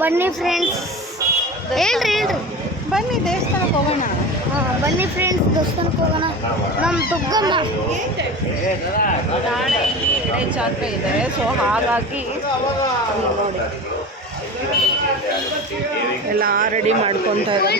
ಬನ್ನಿ ಫ್ರೆಂಡ್ಸ್, ಹೇಳ್ರಿ ಬನ್ನಿ ದೇವಸ್ಥಾನಕ್ಕೆ ಹೋಗೋಣ. ಬನ್ನಿ ಫ್ರೆಂಡ್ಸ್, ದೇವಸ್ಥಾನಕ್ಕೆ ಹೋಗೋಣ. ನಮ್ಮ ದುಗ್ಗಮ್ಮ ನಾಳೆ ಇಲ್ಲಿ ಎಡೆ ಜಾತ್ರೆ ಇದೆ, ಸೊ ಹಾಗಾಗಿ ನೋಡಿ ಎಲ್ಲ ರೆಡಿ ಮಾಡ್ಕೊತಾರೆ.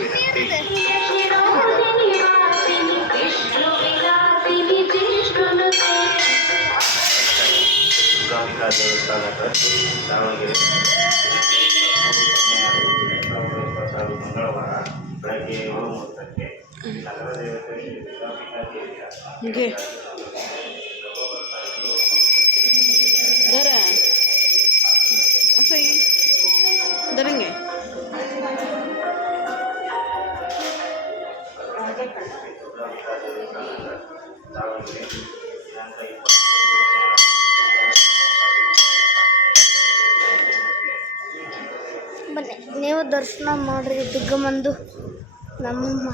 ಹೀಗೆ दरेंगे ಬನ್ನಿ ನೀವು ದರ್ಶನ ಮಾಡ್ರಿ ದುಗ್ಗಮ್ಮಂದು. ನಮ್ಮಮ್ಮ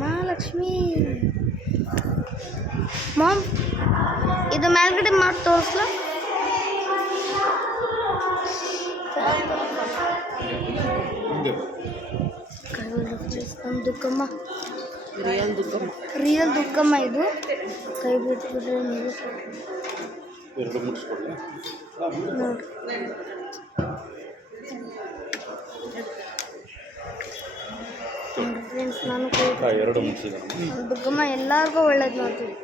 ಮಹಾಲಕ್ಷ್ಮಿ ಮಾಮ್, ಇದು ಮೇಲ್ಗಡೆ ಮಾಡಿ ತೋರಿಸ್ಲ. ನಮ್ಮ ದುಗ್ಗಮ್ಮ ರಿಯಲ್ ದುಗ್ಗಮ್ಮ ಇದು. ಕೈ ಬಿಟ್ಬಿಟ್ರೆ ನೀವು ನೋಡಿ. ಫ್ರೆಂಡ್ಸ್, ನಾನು ದುಗ್ಗಮ್ಮ ಎಲ್ಲರಿಗೂ ಒಳ್ಳೇದು ಮಾಡ್ತೀವಿ.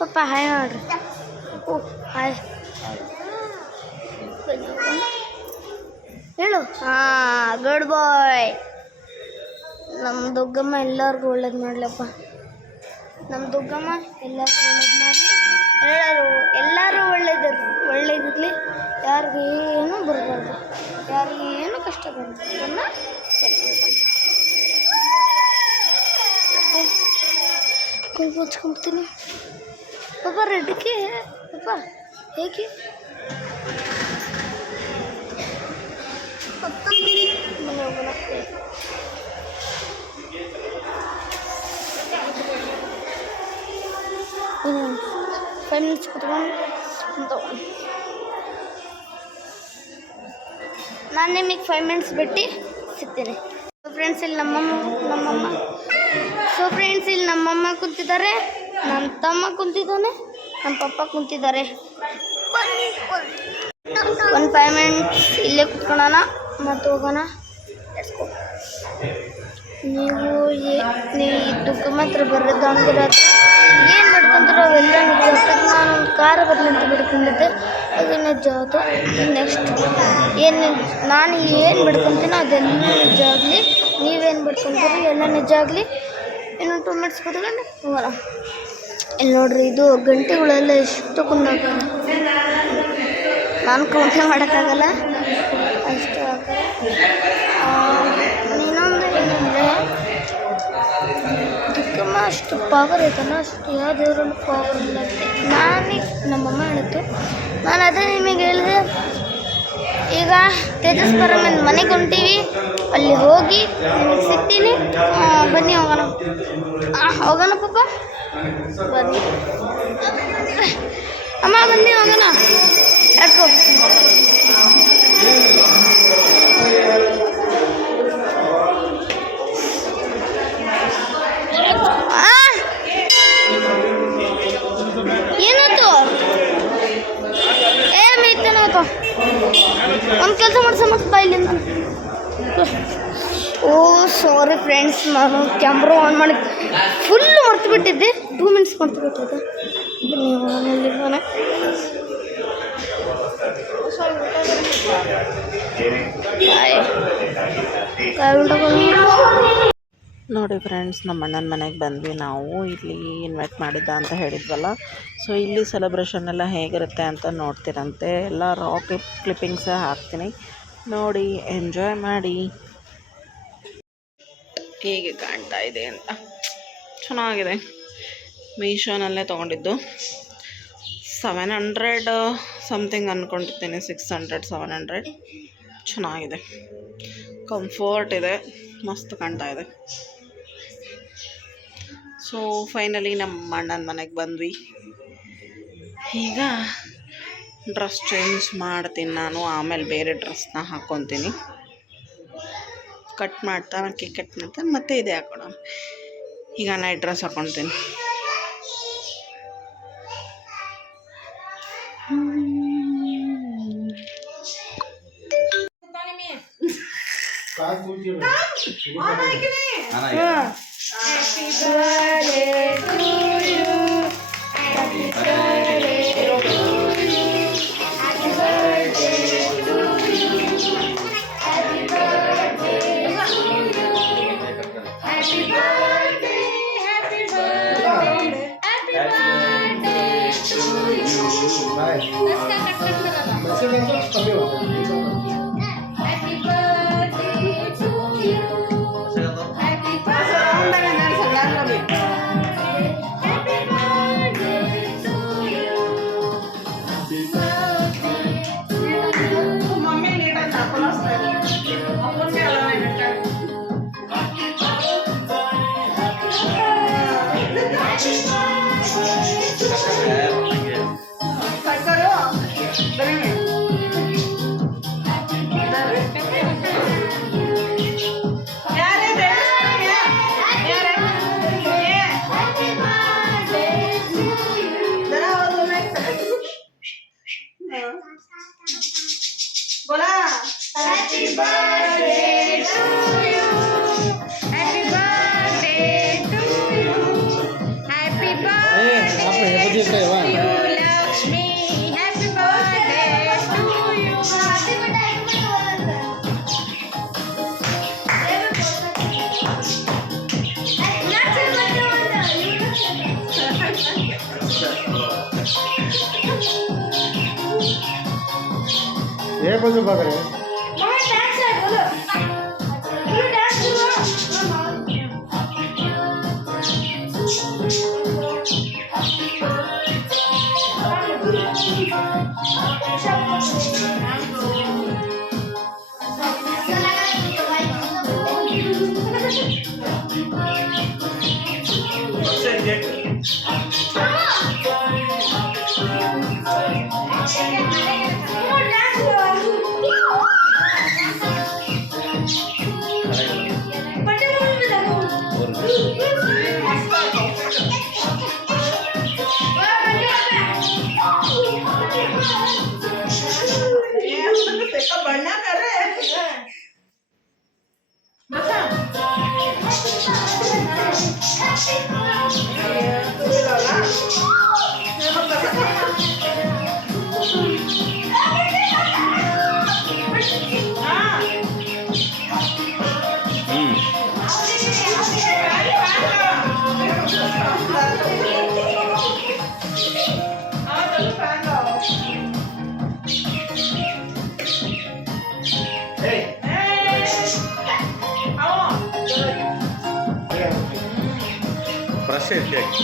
ಪಪ್ಪ ಹಾಯ್ ನೋಡ್ರಿ. ಓ ಹಾಯ್ ಹೇಳು. ಗುಡ್ ಬಾಯ್. ನಮ್ಮ ದುಗ್ಗಮ್ಮ ಎಲ್ಲರಿಗೂ ಒಳ್ಳೇದು ಮಾಡಲಪ್ಪ. ನಮ್ಮ ದುಗ್ಗಮ್ಮ ಎಲ್ಲರಿಗೂ ಒಳ್ಳೇದು ಮಾಡಲಿ. ಎಲ್ಲರೂ ಒಳ್ಳೇದಿರಲಿ. ಯಾರಿಗೇನು ಬರಬಾರ್ದು, ಯಾರಿಗೇನು ಕಷ್ಟ ಬರಬಾರ್ದು. ಕುಂಕುಮ ಹಚ್ಕೊಂಡ್ತೀನಿ. ಪಾಪ ರೆಡ್ಗೆ ಪಾಪ ಹೇಗೆ ಮನೆ ಹೋಗೋಣ. ಫೈವ್ ಮಿನಿಟ್ಸ್ ಕುತ್ಕೊಂಡು ನಾನು ನಿಮಗೆ 5 ಮಿನಿಟ್ಸ್ ಬಿಟ್ಟು ಸಿಗ್ತೀನಿ. ಫ್ರೆಂಡ್ಸ್, ಇಲ್ಲಿ ನಮ್ಮಮ್ಮ ಸೊ ಫ್ರೆಂಡ್ಸ್, ಇಲ್ಲಿ ನಮ್ಮಮ್ಮ ಕುಂತಿದ್ದಾರೆ, ನಮ್ಮ ತಮ್ಮ ಕುಂತಿದ್ದಾನೆ, ನಮ್ಮ ಪಪ್ಪ ಕುಂತಿದ್ದಾರೆ. ಒಂದು 5 ಮಿನಿಟ್ಸ್ ಇಲ್ಲೇ ಕುತ್ಕೊಳ್ಳೋಣ ಮತ್ತು ಹೋಗೋಣ. ನೀವು ದುಗ್ಗಮ್ಮ ಹತ್ರ ಬರೋದು ಅಂದ್ರೆ ಏನು ಮಾಡ್ಕೊಂತಾರೋ ಅವೆಲ್ಲ ನಿಜ. ನಾನು ಒಂದು ಕಾರ ಬರಲಿ ಅಂತ ಬಿಡ್ಕೊಂಡಿದ್ದೆ, ಅದು ನಿಜ ಆಯಿತು. ನೆಕ್ಸ್ಟ್ ನಾನು ಏನು ಬಿಡ್ಕೊತೀನೋ ಅದೆಲ್ಲ ನಿಜ ಆಗಲಿ. ನೀವೇನು ಬಿಡ್ಕೊತೀರಿ ಎಲ್ಲ ನಿಜ ಆಗಲಿ. ಇನ್ನೊಂದು 2 ಮಿನಿಟ್ಸ್ ಕೂತ್ಕೊಂಡು ಹೋಗೋಣ. ಇಲ್ಲಿ ನೋಡ್ರಿ, ಇದು ಗಂಟೆಗಳೆಲ್ಲ ಎಷ್ಟು ಕುಂದಾಗ ನಾನು ಕೌಂಟೇ ಮಾಡೋಕ್ಕಾಗಲ್ಲ, ಅಷ್ಟು ಆಗಲ್ಲ. ಇನ್ನೊಂದು ಏನಂದರೆ ದುಗ್ಗಮ್ಮ ಅಷ್ಟು ಪವರ್ ಐತಲ್ಲ, ಅಷ್ಟು ಯಾವ ದೇವರಲ್ಲೂ ಪವರ್ ಇಲ್ಲ ಅಂತ ನಮ್ಮಮ್ಮ ಹೇಳಿತ್ತು. ನಾನು ಅದೇ ನಿಮಗೆ ಹೇಳಿದೆ. ಈಗ ತೇಜಸ್ ಪರಮನ್ ಮನೆಗೆ ಹೊಂಟೀವಿ, ಅಲ್ಲಿ ಹೋಗಿ ನಿಮಗೆ ಸಿಗ್ತೀನಿ. ಬನ್ನಿ ಹೋಗೋಣ. ಹೋಗೋಣ ಪಾಪ, ಬನ್ನಿ ಅಮ್ಮ, ಬನ್ನಿ ಹೋಗೋಣ. ಯಾಕೋ ಏನಾಯ್ತು? ಮೇಯ್ತೇನಾಯ್ತು? ಒಂದು ಕೆಲಸ ಮಾಡ್ಸಮ್ಮ ಇಲ್ಲಿಂದ. ಓ ಸಾರಿ ಫ್ರೆಂಡ್ಸ್, ನಾನು ಕ್ಯಾಮ್ರಾ ಆನ್ ಮಾಡಿ ಫುಲ್ ಮರ್ತು ಬಿಟ್ಟಿದ್ದೆ. 2 ಮಿನಿಟ್ಸ್ ಮರ್ತು ಬಿಟ್ಟಿದ್ದೆ. ನೀವು ನೋಡಿ ಫ್ರೆಂಡ್ಸ್, ನಮ್ಮ ಅಣ್ಣನ ಮನೆಗೆ ಬಂದ್ವಿ ನಾವು. ಇಲ್ಲಿ ಇನ್ವೈಟ್ ಮಾಡಿದ್ದ ಅಂತ ಹೇಳಿದ್ವಲ್ಲ, ಸೊ ಇಲ್ಲಿ ಸೆಲೆಬ್ರೇಷನ್ ಎಲ್ಲ ಹೇಗಿರುತ್ತೆ ಅಂತ ನೋಡ್ತೀರಂತೆ. ಎಲ್ಲ ರಾ ಕ್ಲಿಪ್ಪಿಂಗ್ಸ್ ಹಾಕ್ತೀನಿ, ನೋಡಿ ಎಂಜಾಯ್ ಮಾಡಿ. ಹೇಗೆ ಕಾಣ್ತಾ ಇದೆ ಅಂತ, ಚೆನ್ನಾಗಿದೆ. ಮೀಶೋನಲ್ಲೇ ತೊಗೊಂಡಿದ್ದು. 700 ಸಮಥಿಂಗ್ ಅಂದ್ಕೊಂಡಿರ್ತೀನಿ, 600 700. ಚೆನ್ನಾಗಿದೆ, ಕಂಫರ್ಟ್ ಇದೆ, ಮಸ್ತ್ ಕಾಣ್ತಾ ಇದೆ. ಸೊ ಫೈನಲಿ ನಮ್ಮ ಅಣ್ಣನ ಮನೆಗೆ ಬಂದ್ವಿ. ಈಗ ಡ್ರೆಸ್ ಚೇಂಜ್ ಮಾಡ್ತೀನಿ ನಾನು, ಆಮೇಲೆ ಬೇರೆ ಡ್ರೆಸ್ನ ಹಾಕ್ಕೊತೀನಿ. ಕೇಕ್ ಕಟ್ ಮಾಡ್ತಾನೆ ಮತ್ತೆ ಇದೆ ಹಾಕೋಣ. ಈಗ ನೈಟ್ ಡ್ರೆಸ್ ಹಾಕ್ಕೊತೀನಿ. बोलो बगरे फ्रेश है केक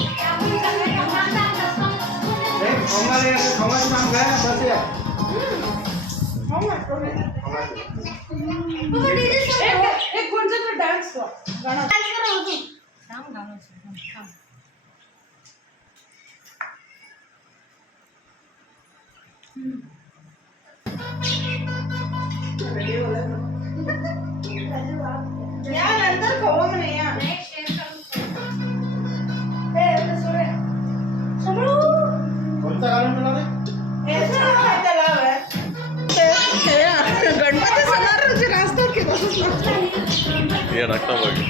गणपती समारंभाची रास्ता की ये रखता होगी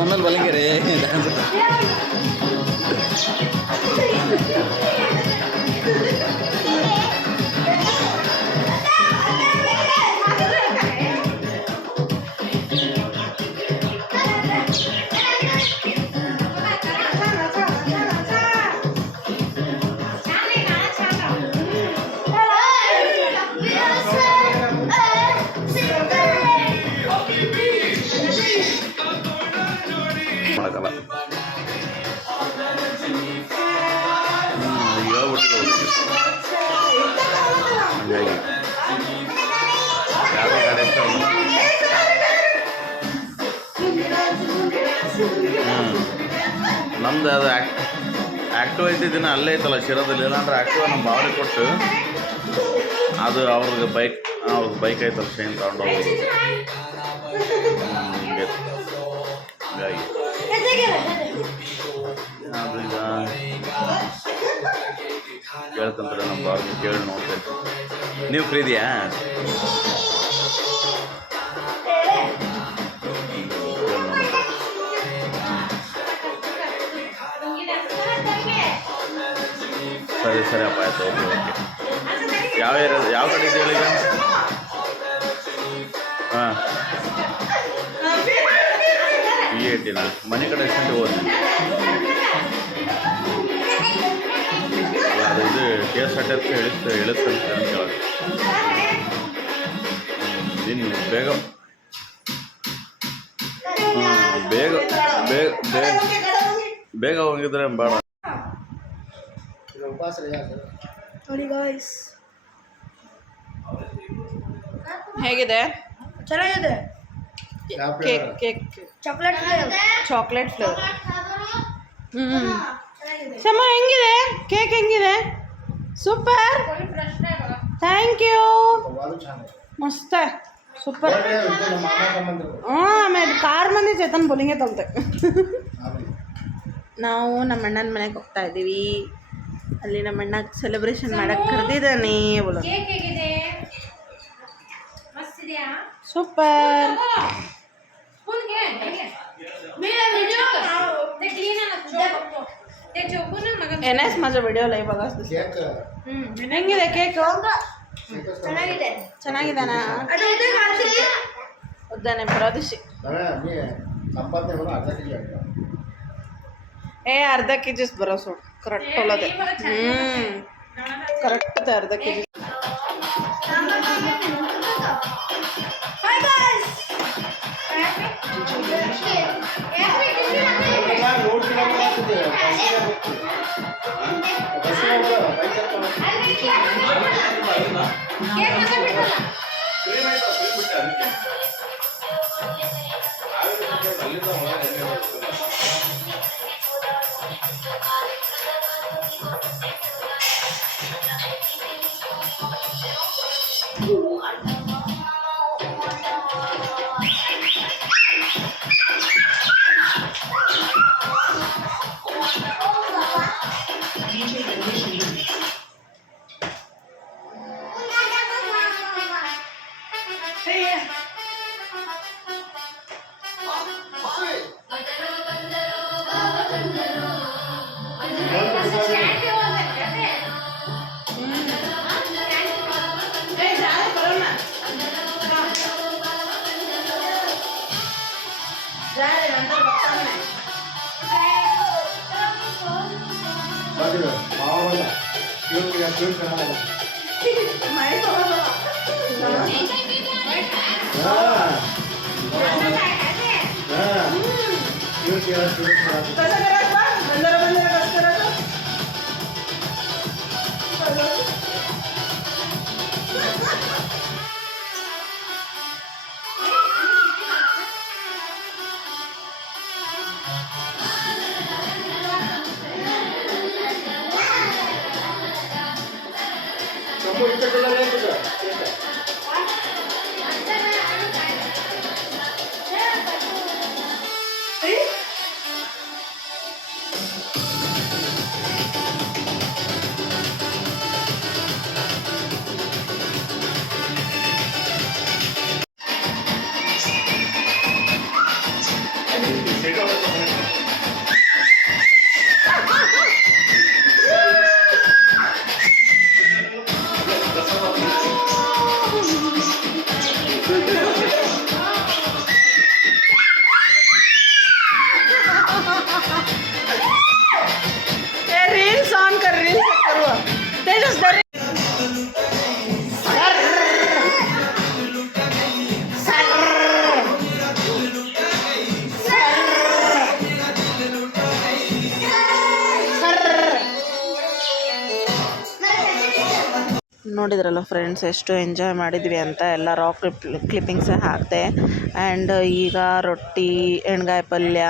ಮಣ್ಣಲ್ಲಿ ಬಲಂಗೆರೆ ಡ್ಯಾನ್ಸ್ ಮಾಡೋಕ್ಕಲ್ಲ ಹೇಳ್ಬಿಟ್ಟಿಲ್ಲ ಹಂಗಾಗಿ ಯಾರೋ ಗಾಡಿ ಅಂತ ನಮ್ದು ಅದು ಆ್ಯಕ್ಟಿವ್ ಇದ್ದಿದ್ದಿನ ಅಲ್ಲೇ ಐತಲ್ಲ ಶಿರಾದಲ್ಲಿ, ಇಲ್ಲಾಂದ್ರೆ ಆ್ಯಕ್ಟಿವ್ ನಮ್ಮ ಬಾವರಿಗೆ ಕೊಟ್ಟು ಅದು ಅವ್ರಿಗೆ ಬೈಕ್ ಐತಲ್ಲ ಶೈನ್ ತಗೊಂಡು ಹೋಗೋದು ಹಂಗಾಗಿ ಅದು ಈಗ ಕೇಳ್ತಂತಾರೆ ನಮ್ಮ ಬಾವಿಗೆ ಕೇಳಿ ನೋಡ್ತೇವೆ. ನೀವು ಫ್ರೀ ಇದೆಯಾ? ಸರಿ ಅಪ್ಪ ಆಯ್ತು. ಓಕೆ ಯಾವ ಕಡೆ ಇದೆಯಲ್ಲ ಈಗ? ಹಾಂ P80 ಮನೆ ಕಡೆ ಎಷ್ಟು ಹೋದ್ನಿ ಅದು ಇದು KSRTC ಇಳಿಸ್ತಂತೆ ಅಂತ ಕೇಳೋದು. ಇನ್ನು ಬೇಗ ಬೇಗ ಹೋಗಿದ್ರೆ ಬೇಡ. ಹೇಗಿದೆ? ಚೆನ್ನಾಗಿದೆ. Cake chocolate flavour. ಸಮ ಹೆಂಗಿದೆ ಕೇಕ್? ಹೆಂಗಿದೆ? Super, thank you. ಮಸ್ತ್ ಸೂಪರ್. ಆಮೇಲೆ ಕಾರ್ ಮಂದಿ ಚೇತನ್ ಬೋಲಿಂಗೆ ತಗೊಳ್ತೆ. ನಾವು ನಮ್ಮ ಅಣ್ಣನ ಮನೆಗೆ ಹೋಗ್ತಾ ಇದ್ದೀವಿ. ಅಲ್ಲಿ ನಮ್ಮ ಅಣ್ಣ ಸೆಲೆಬ್ರೇಷನ್ ಮಾಡಕ್ಕೆ ಕರೆದಿದ್ದಾನೆ. ಬೋಲ ಸೂಪರ್. एनएस माझा व्हिडिओ ಲೈವ್ बघा. ಹೆಂಗಿದೆ ಕೇಕ್? ಚೆನ್ನಾಗಿದೆನಾ? ಉದ್ದಾನೆ ಬರೋದಿಸಿ ಅರ್ಧ ಕೆಜಿ ಬರೋ ಸೋಡು ಕರೆಕ್ಟ್ ಹೊಲದೆ. ಕರೆಕ್ಟ್ ಅರ್ಧ ಕೆಜಿ. ನೋಡಿದ್ರಲ್ಲ ಫ್ರೆಂಡ್ಸ್ ಎಷ್ಟು ಎಂಜಾಯ್ ಮಾಡಿದ್ವಿ ಅಂತ. ಎಲ್ಲ ರಾಕ್ ಕ್ಲಿಪ್ಪಿಂಗ್ಸೇ ಹಾಕಿದೆ. ಆ್ಯಂಡ್ ಈಗ ರೊಟ್ಟಿ, ಎಣ್ಗಾಯಿ ಪಲ್ಯ,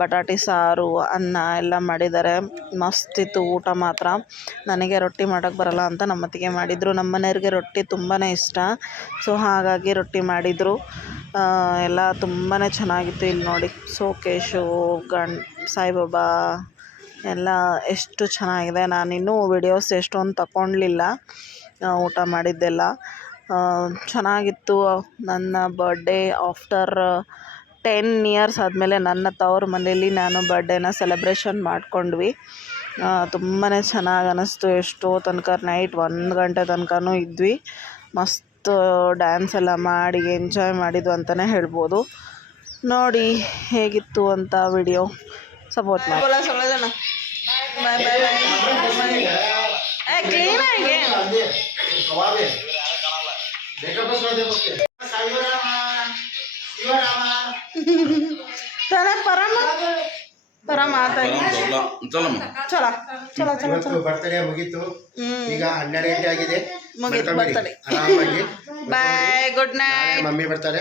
ಬಟಾಟಿ ಸಾರು, ಅನ್ನ ಎಲ್ಲ ಮಾಡಿದ್ದಾರೆ. ಮಸ್ತಿತ್ತು ಊಟ ಮಾತ್ರ. ನನಗೆ ರೊಟ್ಟಿ ಮಾಡೋಕ್ಕೆ ಬರಲ್ಲ ಅಂತ ನಮ್ಮ ಅತ್ತಿಗೆ ಮಾಡಿದರು. ನಮ್ಮ ಮನೆಯವ್ರಿಗೆ ರೊಟ್ಟಿ ತುಂಬಾ ಇಷ್ಟ. ಸೊ ಹಾಗಾಗಿ ರೊಟ್ಟಿ ಮಾಡಿದರು. ಎಲ್ಲ ತುಂಬಾ ಚೆನ್ನಾಗಿತ್ತು. ಇಲ್ಲಿ ನೋಡಿ ಸೋಕೇಶು, ಸಾಯಿಬಾಬಾ ಎಲ್ಲ ಎಷ್ಟು ಚೆನ್ನಾಗಿದೆ. ನಾನಿನ್ನೂ ವಿಡಿಯೋಸ್ ಎಷ್ಟೊಂದು ತಗೊಳ್ಲಿಲ್ಲ ಊಟ ಮಾಡಿದ್ದೆಲ್ಲ. ಚೆನ್ನಾಗಿತ್ತು. ನನ್ನ ಬರ್ಡೇ ಆಫ್ಟರ್ 10 ಇಯರ್ಸ್ ಆದಮೇಲೆ ನನ್ನ ತವ್ರ ಮನೇಲಿ ನಾನು ಬರ್ಡೇನ ಸೆಲೆಬ್ರೇಷನ್ ಮಾಡ್ಕೊಂಡ್ವಿ. ತುಂಬಾ ಚೆನ್ನಾಗಿ ಅನ್ನಿಸ್ತು. ಎಷ್ಟೋ ತನಕ ನೈಟ್ 1 ಗಂಟೆ ತನಕನೂ ಇದ್ವಿ. ಮಸ್ತ್ ಡ್ಯಾನ್ಸ್ ಎಲ್ಲ ಮಾಡಿ ಎಂಜಾಯ್ ಮಾಡಿದ್ವು ಅಂತಲೇ ಹೇಳ್ಬೋದು. ನೋಡಿ ಹೇಗಿತ್ತು ಅಂತ ವಿಡಿಯೋ ಸಪೋರ್ಟ್ ಮಾಡಿ. ಬಾಯ್ ಬಾಯ್ ಬಾಯ್. ಕ್ಲೀನಾಗಿ ಪರಮ ಆತಾಗಿ ಚಲೋ ಚಲೋ ಚಲೋ ಚಲೋ. ಬರ್ತಡೇ ಮುಗೀತು. ಈಗ 12 ಗಂಟೆ ಆಗಿದೆ. ಮುಗೀತು ಬರ್ತಡೇ. ಆರಾಮಾಗಿ ಬಾಯ್, ಗುಡ್ ನೈಟ್. ಮಮ್ಮಿ ಬರ್ತಾರೆ.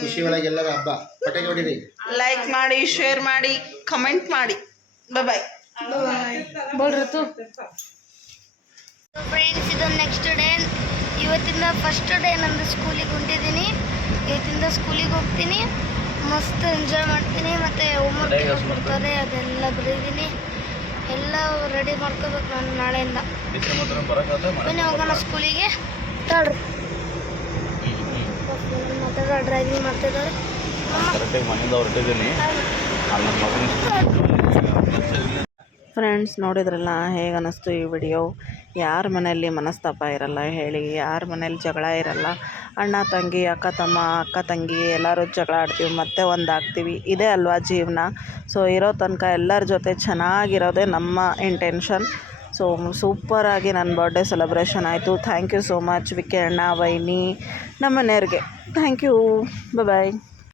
ಖುಷಿ ಒಳಗೆ ಎಲ್ಲರೂ ಹಬ್ಬ ಪಟಾಕಿ ಹೊಡಿರಿ. ಲೈಕ್ ಮಾಡಿ, ಶೇರ್ ಮಾಡಿ, ಕಮೆಂಟ್ ಮಾಡಿ. ಬಾಯ್ ಬಾಯ್. ಬೋಲ್ರತು ಫ್ರೆಂಡ್ಸ್, ಇದು ನೆಕ್ಸ್ಟ್ ಡೇ. ಇವತ್ತಿಂದ ಫಸ್ಟ್ ಡೇ ನಂದು ಸ್ಕೂಲಿಗೆ ಹೊಂಟಿದ್ದೀನಿ. ಇವತ್ತಿಂದ ಸ್ಕೂಲಿಗೆ ಹೋಗ್ತೀನಿ. ಮಸ್ತ್ ಎಂಜಾಯ್ ಮಾಡ್ತೀನಿ. ಮತ್ತು ಹೋಮ್ವರ್ಕ್ ಕೊಡ್ತಾರೆ, ಅದೆಲ್ಲ ಬರೀತೀನಿ. ಎಲ್ಲ ರೆಡಿ ಮಾಡ್ಕೋಬೇಕು ನಾನು ನಾಳೆಯಿಂದ. ಬನ್ನಿ ಹೋಗೋಣ ಸ್ಕೂಲಿಗೆ. ತಾಳ್ರಿ ಮಾತಾಡೋ ಡ್ರೈವಿಂಗ್ ಮಾಡ್ತಿದ್ದಾರೆ. ಫ್ರೆಂಡ್ಸ್, ನೋಡಿದ್ರಲ್ಲ ಹೇಗೆ ಅನ್ನಿಸ್ತು ಈ ವಿಡಿಯೋ. ಯಾರ ಮನೆಯಲ್ಲಿ ಮನಸ್ತಾಪ ಇರಲ್ಲ ಹೇಳಿ? ಯಾರ ಮನೇಲಿ ಜಗಳ ಇರಲ್ಲ? ಅಣ್ಣ ತಂಗಿ, ಅಕ್ಕ ತಮ್ಮ, ಅಕ್ಕ ತಂಗಿ ಎಲ್ಲರೂ ಜಗಳ ಆಡ್ತೀವಿ, ಮತ್ತೆ ಒಂದಾಗ್ತೀವಿ. ಇದೇ ಅಲ್ವಾ ಜೀವನ. ಸೊ ಇರೋ ತನಕ ಎಲ್ಲರ ಜೊತೆ ಚೆನ್ನಾಗಿರೋದೇ ನಮ್ಮ ಇಂಟೆನ್ಷನ್. ಸೊ ಸೂಪರಾಗಿ ನನ್ನ ಬರ್ಡೇ ಸೆಲೆಬ್ರೇಷನ್ ಆಯಿತು. ಥ್ಯಾಂಕ್ ಯು ಸೋ ಮಚ್ ವಿಕೆ ಅಣ್ಣ, ವೈನಿ, ನಮ್ಮ ಮನೆಯವ್ರಿಗೆ ಥ್ಯಾಂಕ್ ಯು. ಬಾಯ್.